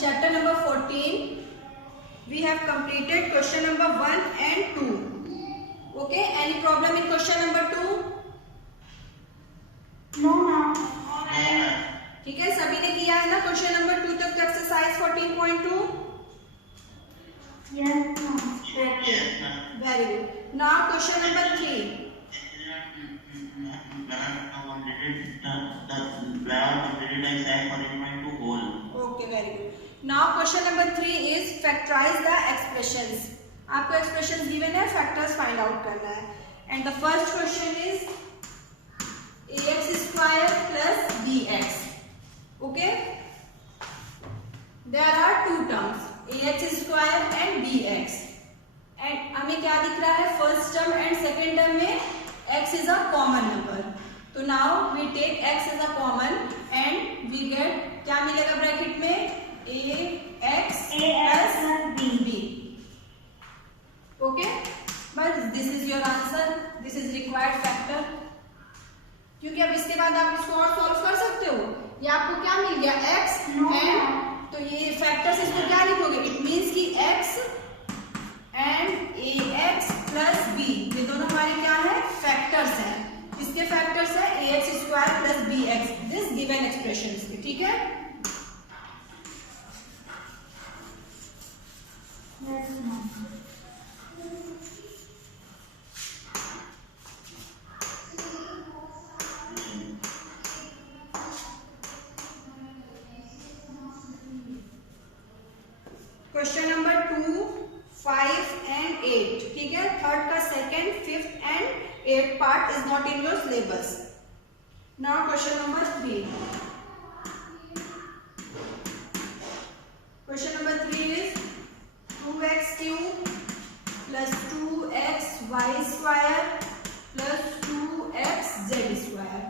chapter number 14 we have completed question number 1 and 2. Okay, any problem in question number 2? No ma'am. ठीक है, सभी ने किया है ना क्वेश्चन नंबर 2 तक exercise 14.2? Yes ma'am. Okay, very good. Now question number 3. Okay, very good. Now question number 3 is factorize the expressions. आपको expressions given है, factors find out करना है. And the first question is ax square plus bx. Okay? There are two terms, ax square and bx. And हमें क्या दिख रहा है, first term and second term में x is a common number. तो now we take x as a common and we get क्या मिलेगा bracket में ax plus b. Okay, but this is your answer. This is required factor. क्योंकि अब इसके बाद आप इसको और सॉल्व कर सकते हो. ये आपको क्या मिल गया x and तो ये फैक्टर्स इसको क्या लिखोगे, इट मीन्स कि x and ax plus b ये दोनों हमारे क्या है, फैक्टर्स हैं. इसके फैक्टर्स है ax square plus bx, this given expressions के. ठीक है, Yes ma'am. Question number 2, 5 and 8. ठीक है, थर्ड का second, fifth and eight part is not in your syllabus. Now question number 3. Question number 3 is 2x cube plus 2xy square plus 2xz square.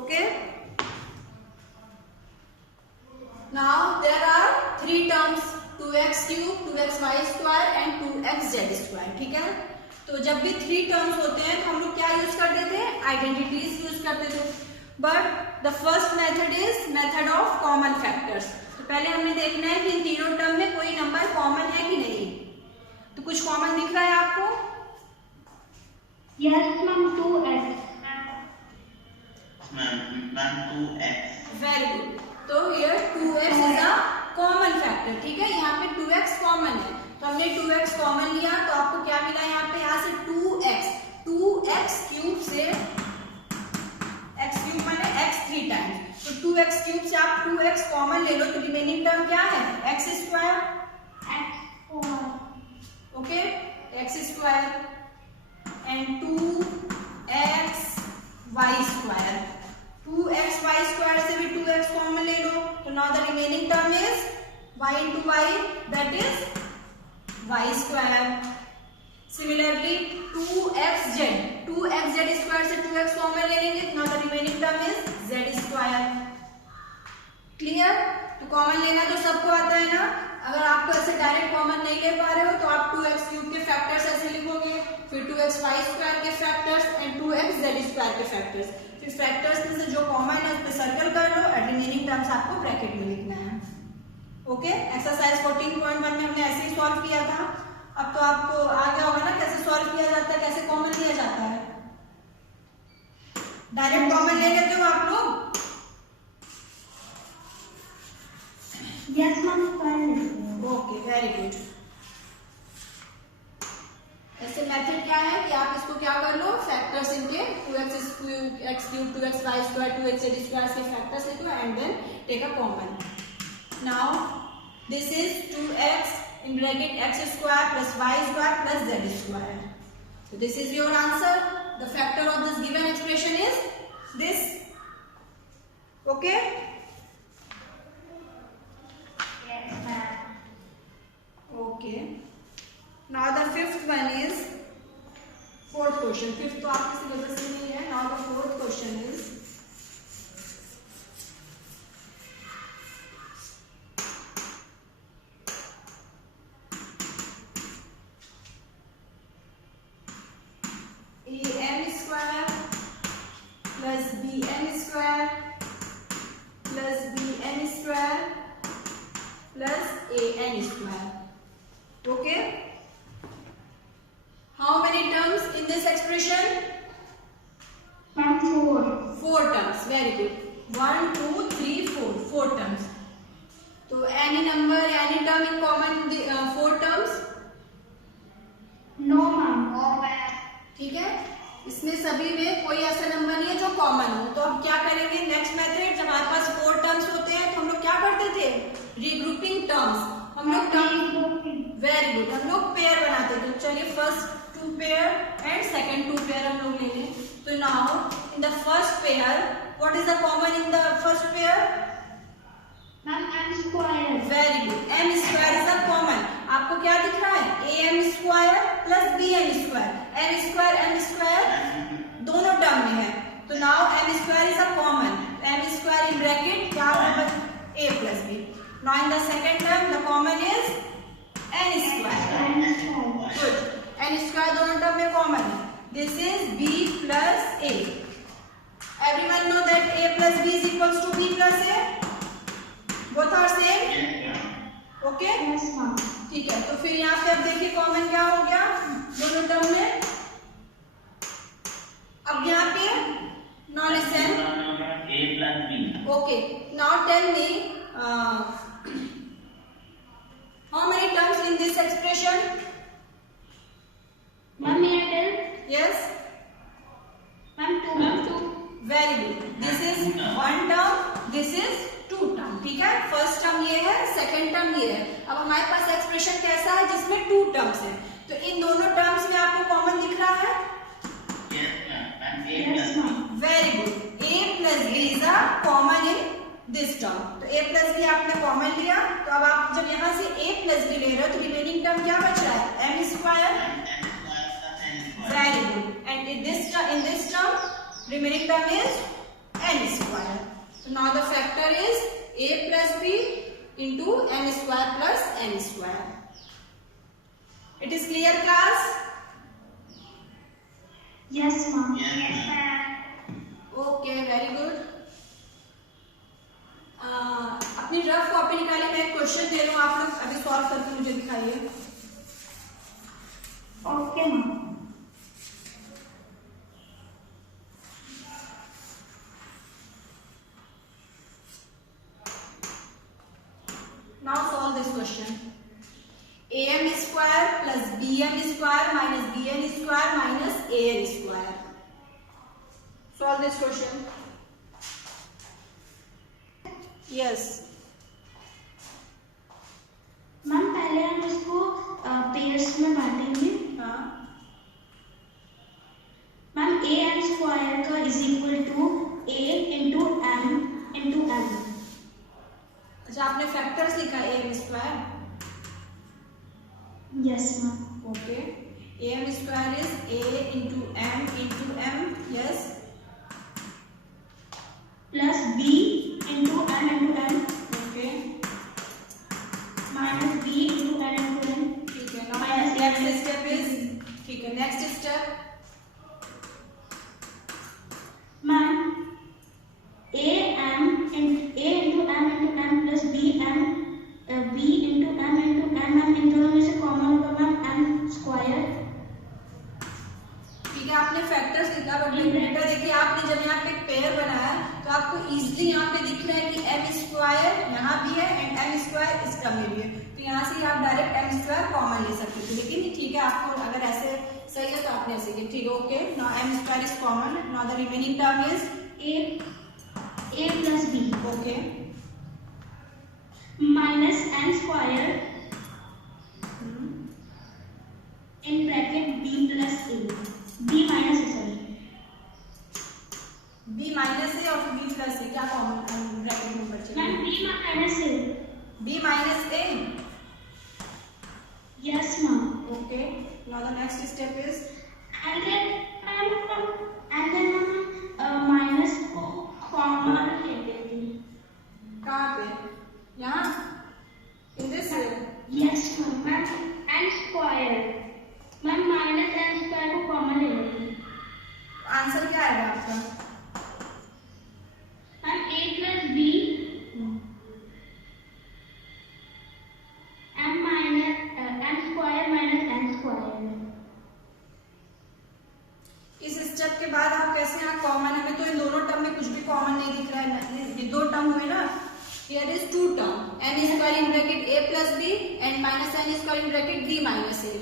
Okay, now there are three terms, 2x cube, 2xy square and 2xz square. ठीक है, तो जब भी three terms होते हैं तो हम लोग क्या यूज करते थे, आइडेंटिटीज यूज करते थे. But the first method is method of common factors. तो पहले हमने देखना है कि इन तीनों टर्म में कोई नंबर कॉमन है कि नहीं. तो कुछ कॉमन दिख रहा है आपको? Yes ma'am. 2x. Very good. तो ये 2x is a common factor. ठीक है, यहाँ पे 2x कॉमन है तो हमने 2x कॉमन लिया तो आपको क्या मिला यहाँ पे, यहाँ से 2x क्यूब से x क्यूब माने x 3 टाइम्स. तो 2x क्यूब से आप 2x कॉमन ले लो तो रिमेनिंग टर्म क्या है, x square. Okay, x square and 2x y square. 2x y square से भी 2x कॉमन ले लो तो now the remaining term is y into y, that is y square. Similarly 2xz square से 2x common ले लेंगे, now the remaining term is z square. Clear? तो common लेना तो सबको आता है ना. अगर आपको ऐसे डायरेक्ट कॉमन नहीं ले पा रहे हो तो आप 2x क्यूब के फैक्टर्स ऐसे लिखोगे, फिर 2xy स्क्वायर के फैक्टर्स एंड 2xz स्क्वायर के फैक्टर्स. फिर फैक्टर्स में से जो कॉमन है उस पर सर्कल कर लो और रिमेनिंग टर्म्स आपको ब्रैकेट में लिखना है. ओके, एक्सरसाइज 14.1 में हमने ऐसे ही सॉल्व किया था. अब तो आपको आ गया होगा ना कैसे सॉल्व किया जाता है, कैसे कॉमन लिया जाता है. डायरेक्ट कॉमन ले लेते हो आप लोग? Yes ma'am. Okay, very good. ऐसे मेथड क्या है कि आप इसको क्या कर लो, फैक्टर्स इनके 2x cube 2xy square 2xz square के फैक्टर्स लिखो and then take a common. Now this is 2x in bracket x square plus y square plus z square. So this is your answer. The factor of this given expression is this. Okay, Yes ma'am. okay. Now the fifth one is fourth question. Fifth तो आपके syllabus में नहीं है. Now the fourth question is am square an square. Okay. How many terms in this expression? Ma'am, 4. 4 terms. Very good. 1, 2, 3, 4. 4 terms. So any number, any term in common in the 4 terms? No, ma'am. ठीक है, इसमें सभी में कोई ऐसा number नहीं है जो कॉमन हो. तो अब क्या करेंगे नेक्स्ट मेथड, जब हमारे पास 4 टर्म्स होते हैं तो हम लोग क्या करते थे, रीग्रुपिंग टर्म्स. हम लोग वेरी गुड, हम लोग पेयर बनाते थे. चलिए first 2 pair and second 2 pair हम लोग ले लें. तो now in the first pair what is the common in the first pair? Ma'am, m square. Very good, M square is a common. आपको क्या दिख रहा है? A M square plus B M square. M square दोनों term में है. तो now M square is a common. M square in bracket क्या होगा? ए plus B. Now in the second term the common is N square. Good, N square दोनों term में common है. This is B plus A. Everyone know that a plus b is equals to b plus a. Both are same. Okay, Yes, ma'am. ठीक है. तो फिर यहाँ पे अब देखिए कॉमन क्या हो गया दोनों टर्म में. अब यहाँ पे now listen. a plus b. Okay, now tell me how many terms in this expression? Ma'am, may I tell? Yes, Ma'am, 2. Very good. This is 1 term, this is 2 term. ठीक है, फर्स्ट टर्म ये है, second term ये है. अब हमारे पास expression कैसा है जिसमें 2 टर्म्स है. तो इन दोनों टर्म्स में आपको कॉमन दिख रहा है? Yes, ma'am. And a Yes, plus b. ma'am. Very good. a plus b is a common in this term. तो a प्लस b आपने कॉमन लिया. तो अब आप जब यहाँ से a प्लस b ले रहे हो तो रिमेनिंग टर्म क्या बच रहा है? m square. And m square plus n square. Very good. And in this term remaining term is n square. So now the factor is a plus b into n square plus n square. It is clear, class? Yes, ma'am. Yes, ma'am. Okay, very good. अपनी rough copy निकालिए. मैं एक question दे रहा हूँ, आप लोग अभी solve करके मुझे दिखाइए. Okay, ma'am. Now solve this question. am square plus bm square minus bn square minus an square. Solve this question. Yes. Ma'am, पहले हम इसको पेयर्स में बांटेंगे. हाँ. मैम, a m स्क्वायर का is equal to a into m into m. अच्छा, आपने factors लिखा am square. Yes, ma'am. Okay, am square is a into m. Yes. Plus b into m into m okay, minus b into n into n. ठीक है. Minus next step is, ठीक है, next step. Ma'am, a into m into m plus b into m into m. Ma'am, इन दोनों में से common होगा ma'am m square. ठीक है, आपने फैक्टर्स लिखा. बट बेटा देखिए, आपने जब यहाँ पे पेयर बनाया तो आपको इजीली यहाँ पे दिख रहा है कि m स्क्वायर यहाँ भी है एंड m स्क्वायर इस टर्म में भी है. तो यहाँ से आप डायरेक्ट m स्क्वायर कॉमन ले सकते थे. लेकिन ठीक है, आपको अगर ऐसे सही है तो आपने ऐसे किया. ठीक है, okay. Now m square is common. Now the remaining term is a plus b okay minus n square in bracket b plus a. b minus sorry b minus है और b प्लस है. क्या कॉमन ब्रैकेट में बचे? Ma'am, b minus a. b minus a. Yes ma'am. Okay, now the next step is and then minus को common ले लेते हैं. कहाँ पे? यहाँ in this. Yes ma'am. n square ma'am, minus n square को कॉमन ले लेते हैं. आंसर क्या आएगा आपका? मैम, a प्लस b के बाद आप कैसे यहाँ कॉमन, हमें तो इन दोनों टर्म में कुछ भी कॉमन नहीं दिख रहा है, ये दो टर्म हुए ना, here is two term, n square in bracket a plus b and minus n square in bracket b minus a।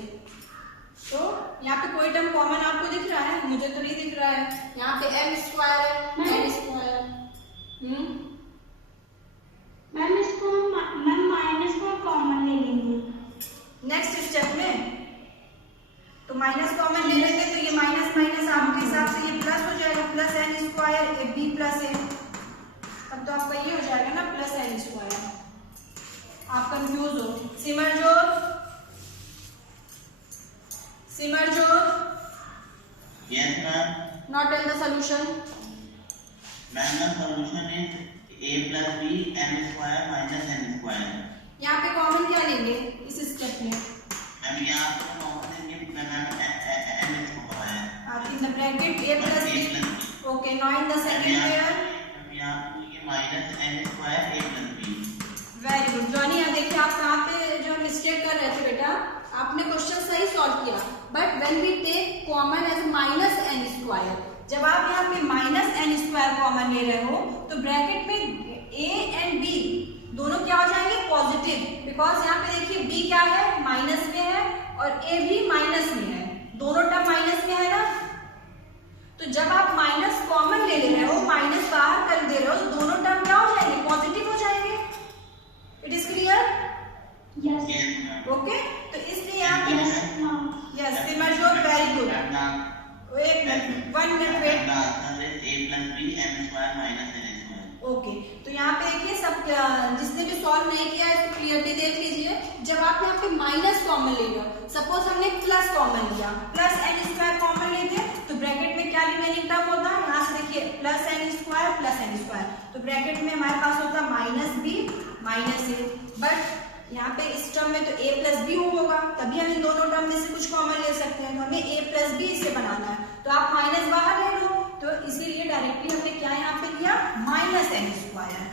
तो यहाँ पे कोई टर्म कॉमन आपको दिख रहा है? मुझे तो नहीं दिख रहा है। यहाँ पे m स्क्वायर है, n स्क्वायर। मैम इसको मैम माइनस को कॉमन ले लेंगे नेक्स्ट स्टेप में, तो माइनस कॉमन ले लेंगे तो ये माइनस माइनस आपके हिसाब से ये प्लस हो जाएगा, plus n square b plus a। अब तो आपका ये हो जाएगा ना प्लस n स्क्वायर। आप कंफ्यूज हो? सिमरजोत Yes, ma'am. not in the solution। Ma'am, the solution is a plus b m square minus n square. यहाँ पे कॉमन क्या लेंगे इस स्टेप में? मैम यहाँ पर कॉमन लेंगे ma'am n square in the bracket a plus b। Okay, now in the second pair यहाँ पर ये minus n square a plus b। Very good Johnny. यहाँ देखिए आप कहाँ पे जो मिस्टेक कर रहे थे बेटा, आपने क्वेश्चन सही सॉल्व किया, but when we take common as minus n square, जब आप यहाँ पे माइनस n स्क्वायर कॉमन ले रहे हो तो ब्रैकेट में a एंड b दोनों क्या हो जाएंगे? पॉजिटिव, बिकॉज यहाँ पे देखिए b क्या है? माइनस में है और a भी माइनस में है, दोनों टर्म माइनस में है ना। तो जब आप माइनस कॉमन ले रहे हो, माइनस बाहर कर दे रहे हो, तो दोनों टर्म क्या हो जाएंगे? पॉजिटिव हो जाएंगे। It is clear? Yes okay, तो इसलिए यहाँ पे yes ma'am yes Simarjot very good. एक minute, 1 minute wait. The answer is a plus b m square minus n square. Okay, तो यहाँ पे देखिए सब जिसने भी सॉल्व नहीं किया है इसको क्लियरली देख लीजिए। जब आप यहाँ पे माइनस कॉमन ले रहे हो, सपोज हमने प्लस कॉमन लिया, प्लस n स्क्वायर कॉमन लेते तो ब्रैकेट में क्या रिमेनिंग टर्म होता है? यहाँ से देखिए प्लस n स्क्वायर, तो ब्रैकेट में हमारे पास होता minus b minus a। But यहाँ पे इस टर्म में तो a प्लस बी होगा, तभी हम इन दोनों टर्म में से कुछ कॉमन ले सकते हैं। तो हमें a प्लस बी इसे बनाना है, तो आप माइनस बाहर ले लो, तो इसीलिए डायरेक्टली हमने क्या यहाँ पे लिया? Minus n square.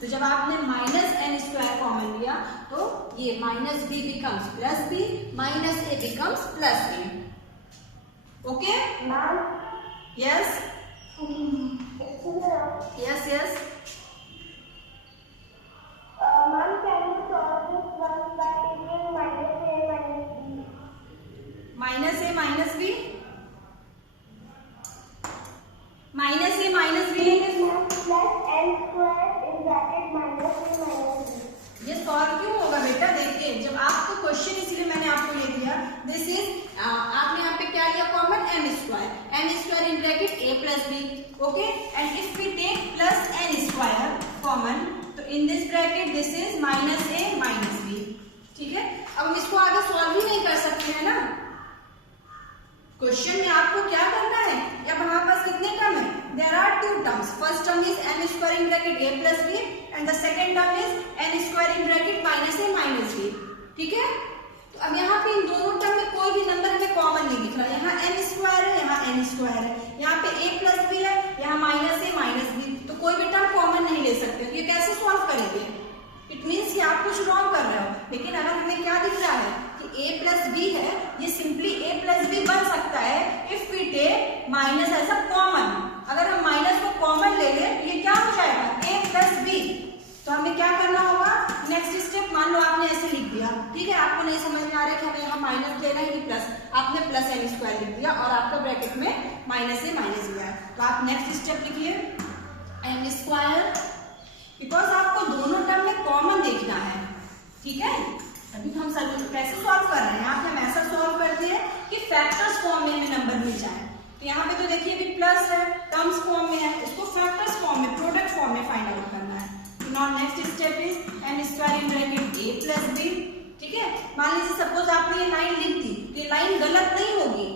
तो जब आपने माइनस n स्क्वायर कॉमन लिया तो ये minus b becomes plus b, minus a becomes plus b। Okay ma'am yes yes yes ma'am can you solve this one by taking minus a minus b? Minus a minus b लेंगे, plus n square in bracket minus a minus b। ये solve क्यों होगा बेटा? देखिए जब आपको question, इसलिए मैंने आपको ये दिया, दिस इज आपने यहाँ पे क्या लिया common? m square in bracket a plus b। Okay, and if we take plus n square common, तो in this bracket this is minus a minus b। ठीक है, अब हम इसको आगे सॉल्व ही नहीं कर सकते हैं ना। क्वेश्चन में आपको क्या करना है? अब हमारे पास कितने टर्म है? There are two terms. First term is n square in bracket a plus b and the second term is n square in bracket minus a minus b। ठीक है, तो अब यहाँ पे इन दोनों टर्म में कोई भी नंबर हमें कॉमन नहीं दिख रहा। यहाँ n स्क्वायर है, यहाँ n स्क्वायर है, यहाँ पे a प्लस b है, यहाँ माइनस a माइनस b, तो कोई भी टर्म कॉमन नहीं ले सकते। तो ये कैसे सॉल्व करेंगे? इट मीन्स कि आप कुछ रॉन्ग कर रहे हो। लेकिन अगर हमें क्या दिख रहा है कि a प्लस b है, ये सिंपली a प्लस b बन सकता है if we take minus as a common. अगर हम माइनस को कॉमन ले लें तो ये क्या हो जाएगा? a plus b। तो हमें क्या करना होगा? नेक्स्ट स्टेप, मान लो आपने ऐसे लिख दिया, ठीक है, आपको नहीं समझ में आ रहा है कि हमें यहाँ माइनस लेना है कि प्लस, आपने प्लस n स्क्वायर लिख दिया और आपका ब्रैकेट में माइनस a माइनस b आया। तो आप नेक्स्ट स्टेप लिखिए n स्क्वायर, बिकॉज आपको दोनों टर्म में कॉमन देखना है। ठीक है, अभी हम कैसे सॉल्व कर रहे हैं? यहाँ पे हम ऐसा सॉल्व करते हैं कि फैक्टर्स फॉर्म में हमें नंबर मिल जाए। तो यहाँ पे तो देखिए अभी प्लस है, टर्म्स फॉर्म में है, इसको फैक्टर्स फॉर्म में, प्रोडक्ट फॉर्म में फाइंड आउट करना है। Now next step is n square in bracket a plus b। ठीक है, मान लीजिए सपोज आपने ये लाइन लिख दी, तो ये लाइन गलत नहीं होगी।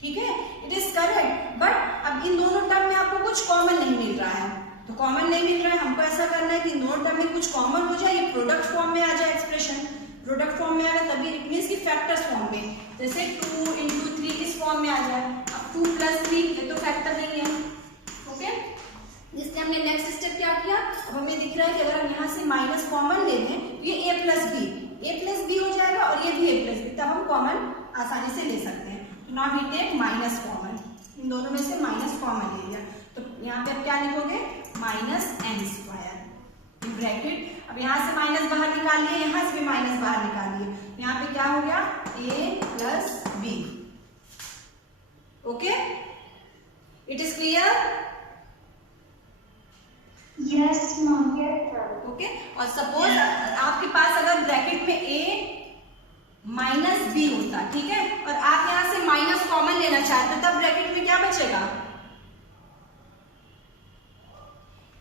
ठीक है, इट इज करेक्ट, बट अब इन दोनों टर्म में आपको कुछ कॉमन नहीं मिल रहा है। तो कॉमन नहीं मिल रहा है, हमको ऐसा करना है कि दोनों टर्म में कुछ कॉमन हो जाए, ये प्रोडक्ट फॉर्म में आ जाए एक्सप्रेशन। प्रोडक्ट फॉर्म में आएगा तभी, इट मींस कि फैक्टर्स फॉर्म में, जैसे 2 into 3 इस फॉर्म में आ जाए। अब 2 plus 3 ये तो फैक्टर नहीं है। ओके, इसलिए हमने नेक्स्ट स्टेप क्या किया? अब हमें दिख रहा है कि अगर हम यहाँ से माइनस कॉमन ले लें तो ये a प्लस बी हो जाएगा और ये भी a प्लस बी, तब हम कॉमन आसानी से ले सकते हैं। Now we take minus common, इन दोनों में कॉमन ले लिया, तो यहाँ पे अब क्या लिखोगे माइनस एन स्क्वायर ब्रैकेट। अब यहाँ से माइनस बाहर निकालिए, यहाँ से भी माइनस बाहर निकालिए, यहाँ पे क्या हो गया a plus B. Okay, it is clear? Yes ma'am. Okay, और सपोज आपके पास अगर ब्रैकेट में a माइनस बी होता, ठीक है, और आप यहां से माइनस कॉमन लेना चाहते, तब ब्रैकेट में क्या बचेगा?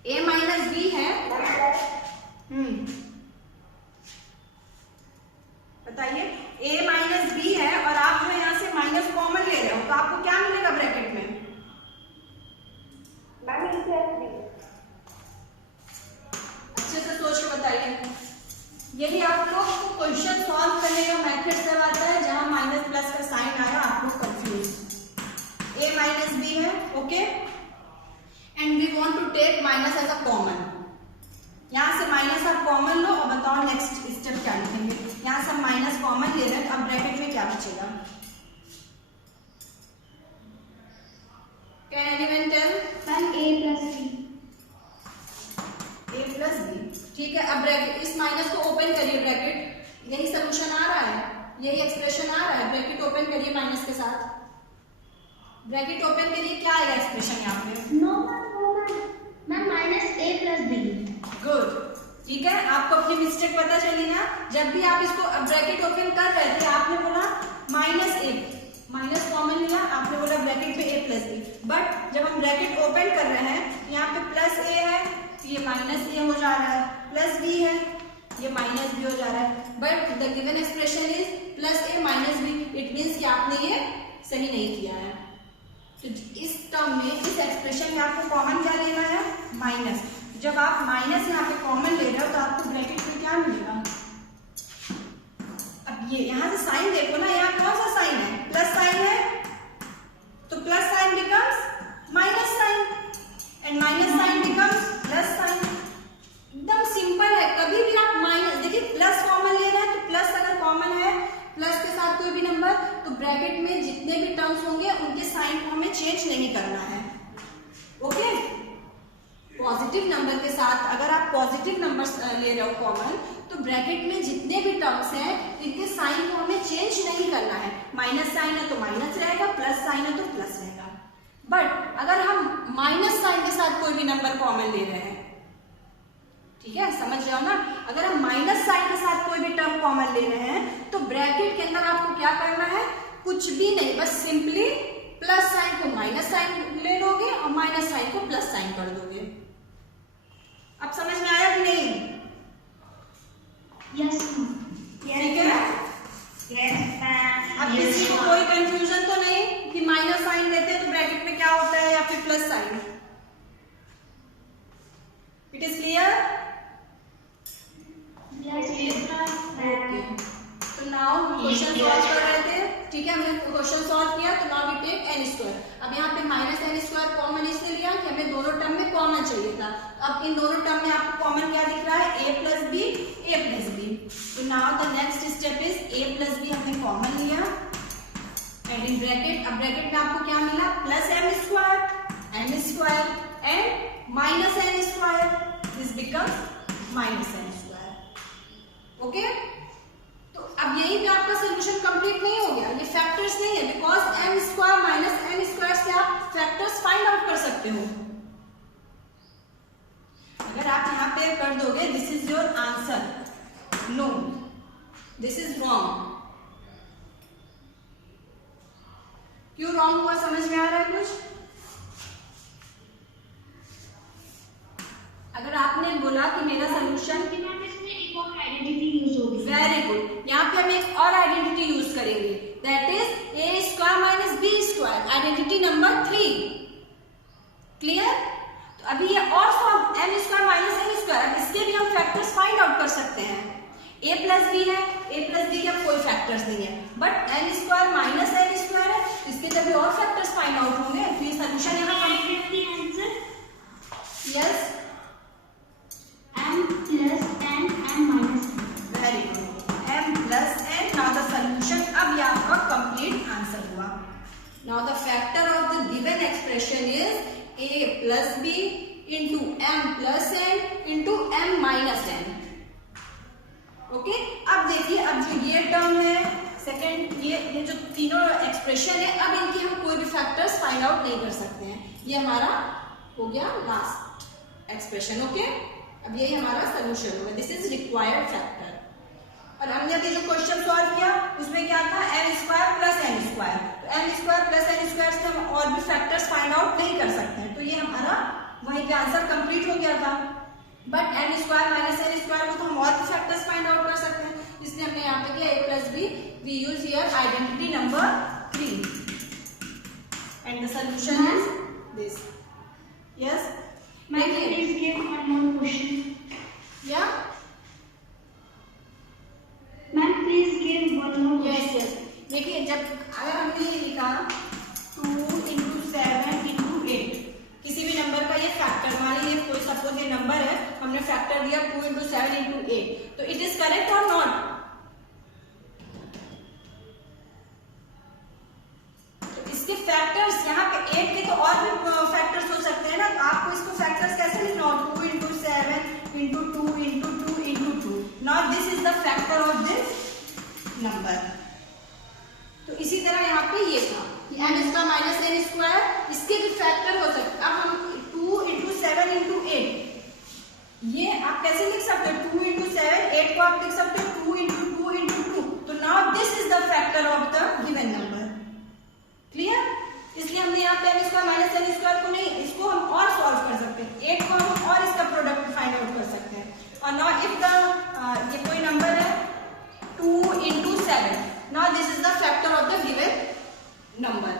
a माइनस बी है, बताइए, a माइनस बी है और आप जो यहां से माइनस कॉमन ले रहे हो, तो आपको क्या मिलेगा ब्रैकेट में? अच्छे से सोच के बताइए। यही आप लोग को क्वेश्चन सॉल्व करने का मेथड सब आता है, जहां माइनस प्लस का साइन आया आप लोग कंफ्यूज। a माइनस बी है, okay, and we want to take minus as a common. यहां से माइनस आप कॉमन लो और बताओ नेक्स्ट स्टेप क्या लिखेंगे। यहां से हम माइनस कॉमन ले रहे हैं, अब ब्रैकेट में क्या बचेगा? Can anyone tell? Ma'am a plus b। a plus B, ठीक है। अब ब्रैकेट, इस माइनस को ओपन करिए, ब्रैकेट, यही सोल्यूशन आ रहा है, यही एक्सप्रेशन आ रहा है, ब्रैकेट ओपन करिए माइनस के साथ, ब्रैकेट ओपन करिए, क्या आएगा एक्सप्रेशन यहाँ पे? No ma'am, minus a plus b। Good, ठीक है, आपको अपनी मिस्टेक पता चली ना। जब भी आप इसको ब्रैकेट ओपन कर रहे थे, आपने बोला माइनस a, माइनस कॉमन लिया, आपने बोला ब्रैकेट पे a प्लस बी, बट जब हम ब्रैकेट ओपन कर रहे हैं, यहाँ पे प्लस a है, ये माइनस a हो जा रहा है, प्लस b है, ये माइनस b हो जा रहा है, but the given expression is plus a minus b। It means कि आपने ये सही नहीं किया है। तो इस टर्म में, इस एक्सप्रेशन में आपको कॉमन क्या लेना है? माइनस। जब आप माइनस यहाँ पे कॉमन ले रहे हो, तो आपको ब्रैकेट में क्या मिलेगा? अब ये यहाँ से साइन देखो ना, यहाँ कौन सा साइन है? प्लस साइन है, तो plus sign becomes minus sign and minus sign becomes plus sign. एकदम सिंपल है। कभी भी आप माइनस, देखिए प्लस कॉमन ले रहे हैं, तो प्लस अगर कॉमन है, प्लस के साथ कोई भी नंबर, तो ब्रैकेट में जितने भी टर्म्स होंगे उनके साइन को हमें चेंज नहीं करना है। ओके, पॉजिटिव नंबर के साथ अगर आप पॉजिटिव नंबर ले रहे हो कॉमन, तो ब्रैकेट में जितने भी टर्म्स हैं इनके साइन को हमें चेंज नहीं करना है। माइनस साइन है तो माइनस रहेगा, प्लस साइन है तो प्लस रहेगा। बट अगर हम माइनस साइन के साथ कोई भी नंबर कॉमन ले रहे हैं, ठीक है, समझ रहे हो ना, अगर हम माइनस साइन के साथ कोई भी टर्म कॉमन ले रहे हैं, तो ब्रैकेट के अंदर आपको क्या करना है? कुछ भी नहीं, बस सिंपली प्लस साइन को माइनस साइन ले लोगे और माइनस साइन को प्लस साइन कर दोगे। अब समझ में आया कि नहीं? यस ठीक है, अब किसी को कोई कंफ्यूजन तो नहीं कि माइनस साइन लेते हैं तो ब्रैकेट में क्या होता है या फिर plus sign? It is clear? Okay, तो नाउ क्वेश्चन सॉल्व कर रहे थे, ठीक है, हमने क्वेश्चन सॉल्व किया, तो now we take n square. अब यहाँ पे माइनस एन स्क्वायर कॉमन इसलिए लिया कि हमें दोनों टर्म में कॉमन चाहिए था। अब इन दोनों टर्म में आपको कॉमन क्या दिख रहा है? a plus B, a plus B. तो now the next step is a plus B हमने कॉमन लिया एंड इन ब्रैकेट, अब ब्रैकेट में आपको क्या मिला? Plus m square and minus N square, this becomes minus N square. Okay, तो अब यही पे आपका सोल्यूशन कंप्लीट नहीं हो गया, ये फैक्टर्स नहीं है, because m square minus N square से आप फैक्टर्स फाइंड आउट कर सकते हो। अगर आप यहाँ पे कर दोगे this is your answer, no this is wrong. क्यों रॉन्ग हुआ, समझ में आ रहा है कुछ? अगर आपने बोला कि मेरा सोल्यूशन, एक और आइडेंटिटी यूज होगी। वेरी गुड, यहाँ पे हम एक और आइडेंटिटी यूज करेंगे, that is a square minus b square, identity number 3। Clear? तो अभी ये और form m square minus N square, इसके भी हम फैक्टर्स फाइंड आउट कर सकते हैं। ए प्लस बी है, ए प्लस बी के कोई फैक्टर्स नहीं है, but n square minus N square है, इसके जब भी और फैक्टर्स फाइंड आउट होंगे तो ये सोल्यूशन यहाँ answer yes m plus n m minus very good, m plus n। Now the solution, अब ये आपका कंप्लीट आंसर हुआ। Now the factor of the given expression is plus b into m plus n into m minus n. Okay, अब देखिए, अब जो ये term है सेकेंड, ये जो तीनों एक्सप्रेशन है, अब इनकी हम कोई भी फैक्टर्स फाइंड आउट नहीं कर सकते हैं। ये हमारा हो गया लास्ट एक्सप्रेशन। ओके, अब यही हमारा सोल्यूशन होगा। This is required factor. और हमने अभी जो क्वेश्चन सॉल्व किया उसमें क्या था, N square plus N square. तो N square plus N square से हम और भी फैक्टर्स फाइंड आउट नहीं कर सकते हैं, तो ये हमारा वहीं पे आंसर कंप्लीट हो गया था। But n square minus N square को तो हम और भी फैक्टर्स फाइंड आउट कर सकते हैं, इसलिए हमने यहाँ पे किया a plus b. We use here identity number 3 and the solution is this. Yes, Ma'am, please give one more question. या Ma'am, please give one more question. Yes yes. देखिए, जब अगर हमने ये लिखा 2 इंटू 7 इंटू 8, किसी भी नंबर का ये फैक्टर, मान लीजिए कोई सपोज ये नंबर है, हमने फैक्टर दिया 2 इंटू 7 इंटू 8, तो इट इज करेक्ट और नॉट? तो इसके फैक्टर्स यहाँ पे 8 के तो और भी फैक्टर्स हो सकते हैं ना, तो आपको इसको फैक्टर्स कैसे लिखना हो, 2 into 7 into 2 into 2 into 2, not this is the factor of this number. तो इसी तरह यहाँ पे ये था कि n square minus N square, इसके भी फैक्टर हो सकते हैं। अब हम 2 इंटू 7 इंटू 8, ये आप कैसे लिख सकते हो, 2 इंटू 7, 8 को आप लिख सकते हो 2 इंटू 2 इंटू 2, तो now this is the factor of the given number. Clear? इसलिए हमने यहाँ पे n square minus N square को नहीं, इसको हम और सॉल्व कर सकते हैं, 8 को हम और इसका प्रोडक्ट फाइंड आउट कर सकते हैं। और नाउ इफ द ये कोई नंबर है 2 into 7, now this is the factor of the given number.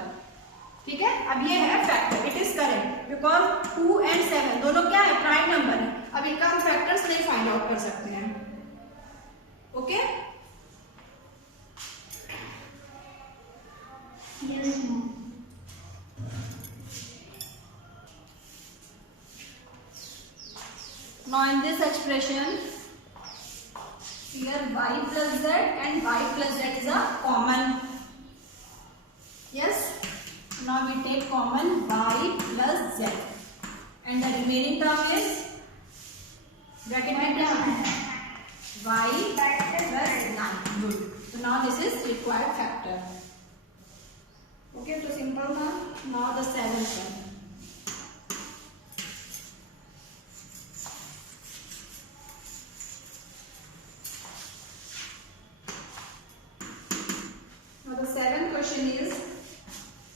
ठीक है, अब ये है factor, it is correct because 2 and 7 दोनों क्या है, प्राइम नंबर है। अब इनका हम फैक्टर्स नहीं फाइंड आउट कर सकते हैं। Okay, Yes, ma'am. now in this expression here y plus z and y plus z is a common. Yes, now we take common y plus z and the remaining term is bracket में क्या है, y plus 9. Good. So now this is required factor. Okay, तो simple था. Now the seventh one. Now the seventh question is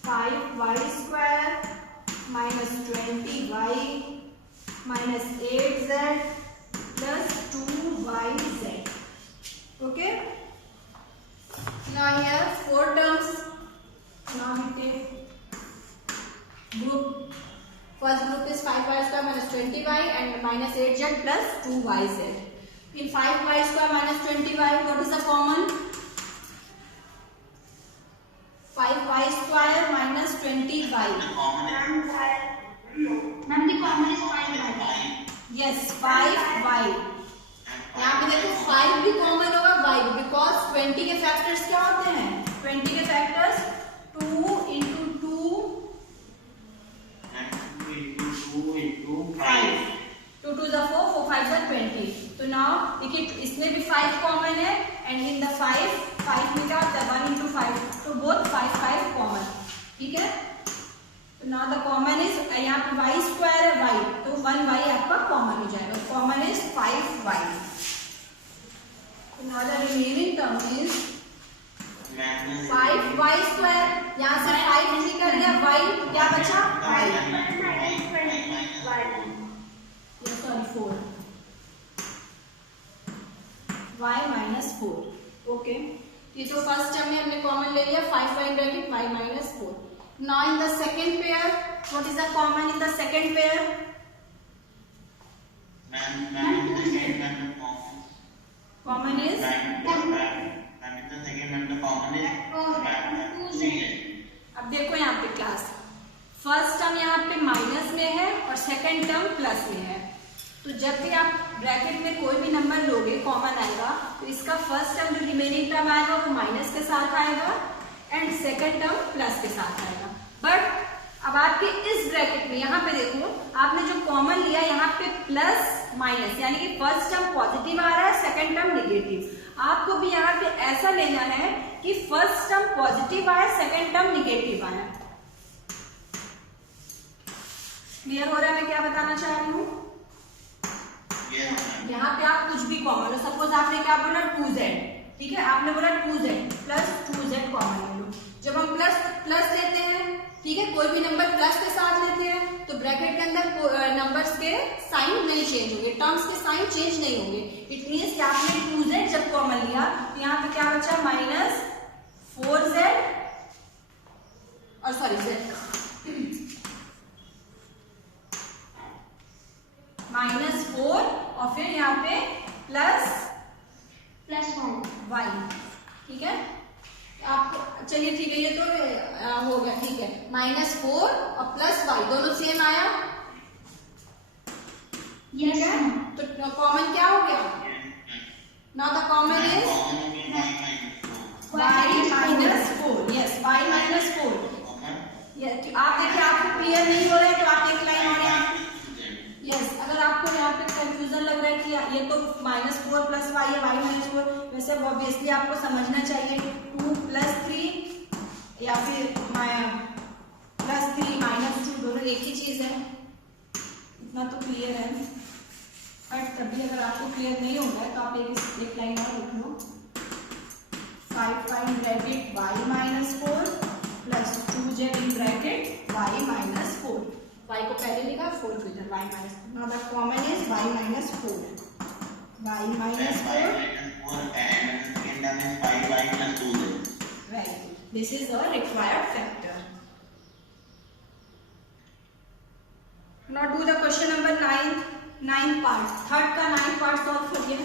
5y square minus 20y minus 8z plus 2yz. Okay. Now here 4 terms. Now we take group. First group is 5y square minus 20y and minus 8z plus 2yz. In 5y square minus 20y, what is the common? 5y square minus 20y. The common is Ma'am, the common is 5y. Yes, 5y. यहाँ पे देखो 5 भी common होगा, y भी, because 20 के factors क्या होते हैं, 20 के factors 2 into 2 and 2 into 5. 2 2 is 4, 4 5 is 20. तो नाउ देखिए इसमें भी 5 कॉमन है एंड इन द 5 में क्या होता है 1 इंटू 5, तो बोथ 5 5 कॉमन. ठीक है, तो नाउ द कॉमन इज यहाँ पे y स्क्वायर है y, तो 1y आपका कॉमन हो जाएगा, कॉमन इज 5y. तो now the remaining term is 5y square, यहाँ से 5 निकल गया, y क्या बचा, सॉरी 4, y माइनस 4. ओके, ये जो फर्स्ट टर्म में हमने कॉमन ले लिया 5y in bracket y minus 4. Now in the second pair, what is the common in the second pair? Common is अब देखो यहाँ पे क्लास, फर्स्ट टर्म यहाँ पे माइनस में है और सेकंड टर्म प्लस में है. तो जब भी आप ब्रैकेट में कोई भी नंबर लोगे कॉमन आएगा, तो इसका फर्स्ट टर्म जो रिमेनिंग टर्म आएगा वो माइनस के साथ आएगा एंड सेकंड टर्म प्लस के साथ आएगा. बट अब आपके इस ब्रैकेट में यहाँ पे देखो, आपने जो कॉमन लिया यहाँ पे प्लस माइनस, यानी कि फर्स्ट टर्म पॉजिटिव आ रहा है, सेकंड टर्म निगेटिव। आपको भी यहाँ पे ऐसा लेना है कि फर्स्ट टर्म पॉजिटिव आया, सेकंड टर्म निगेटिव आया। क्लियर हो रहा है मैं क्या बताना चाह रही हूँ? यहाँ पे आप कुछ भी कॉमन लो, सपोज आपने क्या बोला 2z, ठीक है, आपने बोला 2z प्लस 2z कॉमन ले लो। जब हम प्लस प्लस लेते हैं, ठीक है, कोई भी नंबर प्लस के साथ लेते हैं तो ब्रैकेट के अंदर नंबर्स के साइन नहीं चेंज होंगे, टर्म्स के साइन चेंज नहीं होंगे। इट मीन्स कि आपने 2z जब कॉमन लिया तो यहाँ पे क्या बचा, माइनस 4z और सॉरी z -4 और फिर यहाँ पे प्लस y, ठीक है। आपको चलिए ठीक है, ये तो हो गया, ठीक है, -4 और प्लस y दोनों सेम आया, यस है? तो कॉमन क्या हो गया? Now the common is y -4, yes y -4। आप देखिए आपको क्लियर नहीं हो रहा है तो आप एक लाइन और यहाँ, यस, अगर आपको यहाँ पे कंफ्यूजन लग रहा है कि ये तो -4 प्लस y है, y -4, वैसे ऑब्वियसली आपको समझना चाहिए 2 + 3 या फिर +3 -2 दोनों एक ही चीज है, इतना तो क्लियर है। बट तभी अगर आपको क्लियर नहीं हो रहा है तो आप एक लाइन और लिख लो, 5 bracket y -4 plus 2z in bracket y -4। y को पहले लिखा, 4 को इधर, y -4। Now the common is y -4, y -4 and 5y plus 2z. right, this is a required factor. Now do the question number 9 part, third का 9 part solve करिए।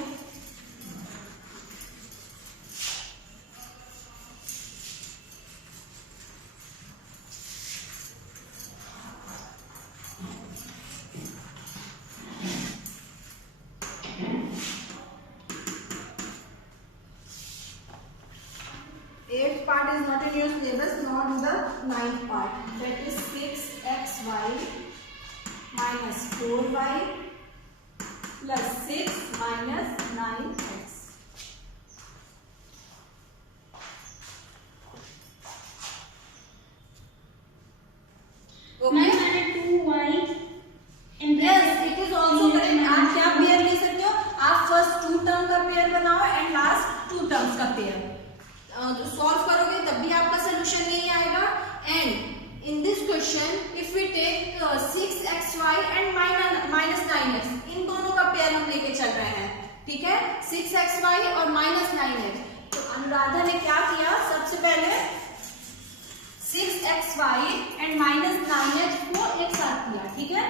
Eighth part is not in your syllabus, now do the 9th part, that is 6xy minus 4y plus 6 minus 9x. Ma'am मैंने 2y in Yes, it is also correct. आप क्या pair ले सकते हो? आप first 2 term का pair बनाओ and last 2 terms का पेयर सॉल्व करोगे तब भी आपका सोल्यूशन नहीं आएगा। And in this question if we take 6xy and -9x, इन दोनों का पेयर हम लेके चल रहे हैं, ठीक है, 6xy और -9x। तो अनुराधा ने क्या किया, सबसे पहले 6xy एंड -9x को एक साथ किया, ठीक है।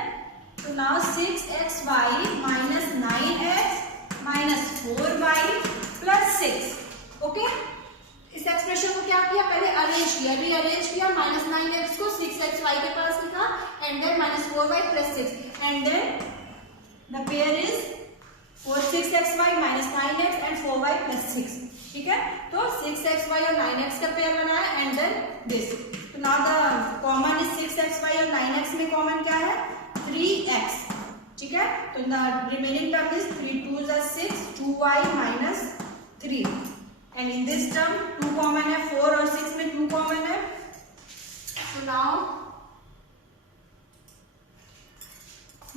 तो now 6xy minus 9x minus 4y plus 6, okay. इस एक्सप्रेशन को क्या किया, पहले अरेंज किया, रीअरेंज किया, -9x को 6xy के पास लिखा and then -4y plus 6 and then the pair is 6xy minus 9x and 4y plus 6, ठीक है। तो 6xy और 9x का पेयर बनाया एंड देन दिस। तो now the common is 6xy और 9x में कॉमन क्या है, 3x, ठीक है। तो the remaining term is 3 2s are 6, 2y minus 3 and in this term 2 common है, 4 और 6 में 2 कॉमन है। तो नाउ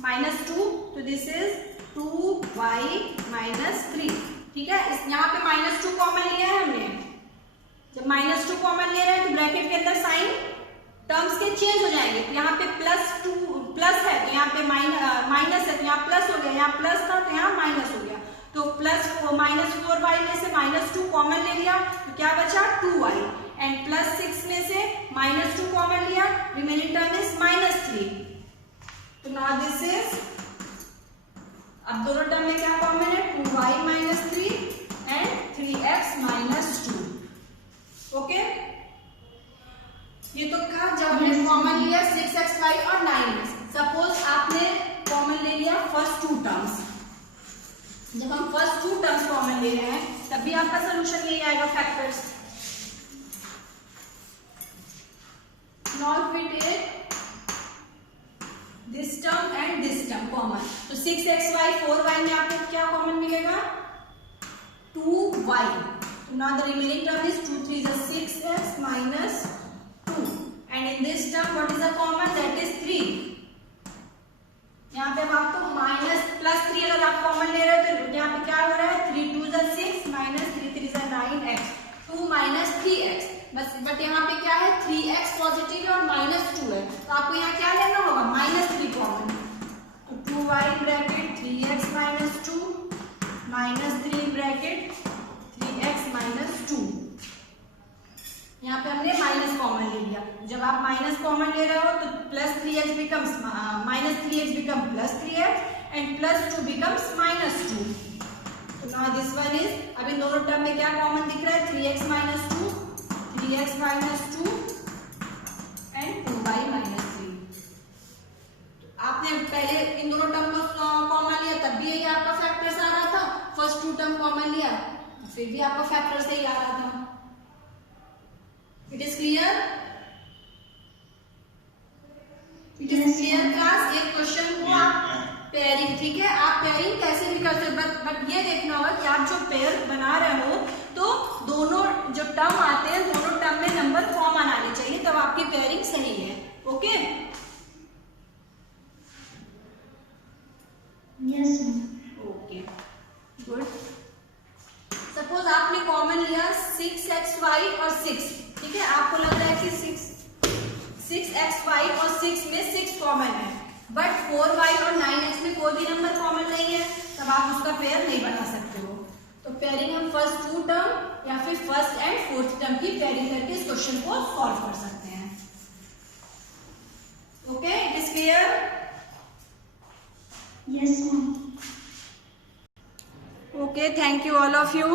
-2, तो दिस इज 2y minus 3, ठीक है। इस यहाँ पे -2 कॉमन लिया है हमने, जब -2 कॉमन ले रहे हैं तो ब्रैकेट के अंदर साइन टर्म्स के चेंज हो जाएंगे। तो यहाँ पे प्लस है तो यहाँ पे माइनस है तो यहाँ प्लस हो गया, यहाँ प्लस था तो यहाँ माइनस हो गया। तो -4y में से -2 कॉमन ले लिया तो क्या बचा, 2y एंड +6 में से -2 कॉमन लिया, रिमेनिंग टर्म इज -3। तो नाउ दिस इज, अब दोनों टर्म में क्या कॉमन है, 2y minus 3 and 3x minus 2, okay. ये तो कहा जब हमने कॉमन लिया 6xy और 9x। सपोज आपने कॉमन ले लिया फर्स्ट 2 टर्म्स, जब हम फर्स्ट 2 टर्म्स कॉमन ले रहे हैं तब भी आपका सोल्यूशन यही आएगा, factors. Now if we take this term and this term common, तो 6xy 4y में आपको क्या कॉमन मिलेगा? 2y. Now the remaining term is 2 3 is 6x minus 2, and in this term what is the common? That is 3. यहाँ पे अब आपको minus plus 3 अगर आप कॉमन ले रहे हो तो यहाँ पे क्या हो रहा है? 3 2 is 6 minus 3 3 is 9x, 2 minus 3x. बस बट यहाँ पे क्या है? 3x पॉजिटिव है और माइनस 2 है, तो आपको यहाँ क्या लेना होगा? Minus 3 common. तो 2y bracket 3x minus 2 minus 3 bracket 3x minus 2. यहाँ पे हमने माइनस कॉमन ले लिया. जब आप माइनस कॉमन ले रहे हो तो plus 3x becomes minus 3x become plus 3x and plus 2 becomes minus 2. तो नाउ दिस वन इज, अब इन दोनों टर्म में क्या कॉमन दिख रहा है? 3x minus 2 3x minus 2 and 2y minus 3. आपने पहले इन दोनों टर्म को कॉमन लिया तब भी यही आपका फैक्टर्स आ रहा था. फर्स्ट टू टर्म कॉमन लिया फिर भी आपका फैक्टर से ही आ रहा था. It is clear? It is clear class? एक क्वेश्चन को आप पेयरिंग, ठीक है, आप पेयरिंग कैसे भी कर सकते हो, बट ये देखना होगा कि आप जो पेयर बना रहे हो तो दोनों जो टर्म आते हैं दोनों टर्म में नंबर कॉमन आने चाहिए, तब आपकी पेयरिंग सही है. Okay? Yes. Okay good. Suppose आपने कॉमन लिया 6xy और 6, ठीक है, आपको लग रहा है कि 6xy और 6 में 6 कॉमन है, बट 4y और 9x में कोई भी नंबर कॉमन नहीं है, तब आप उसका पेयर नहीं बना सकते हो. तो पेयरिंग हम फर्स्ट टू टर्म या फिर फर्स्ट एंड फोर्थ टर्म की पेयरिंग करके इस क्वेश्चन को सॉल्व कर सकते हैं. Okay, it is clear? Yes ma'am. Okay, thank you all of you.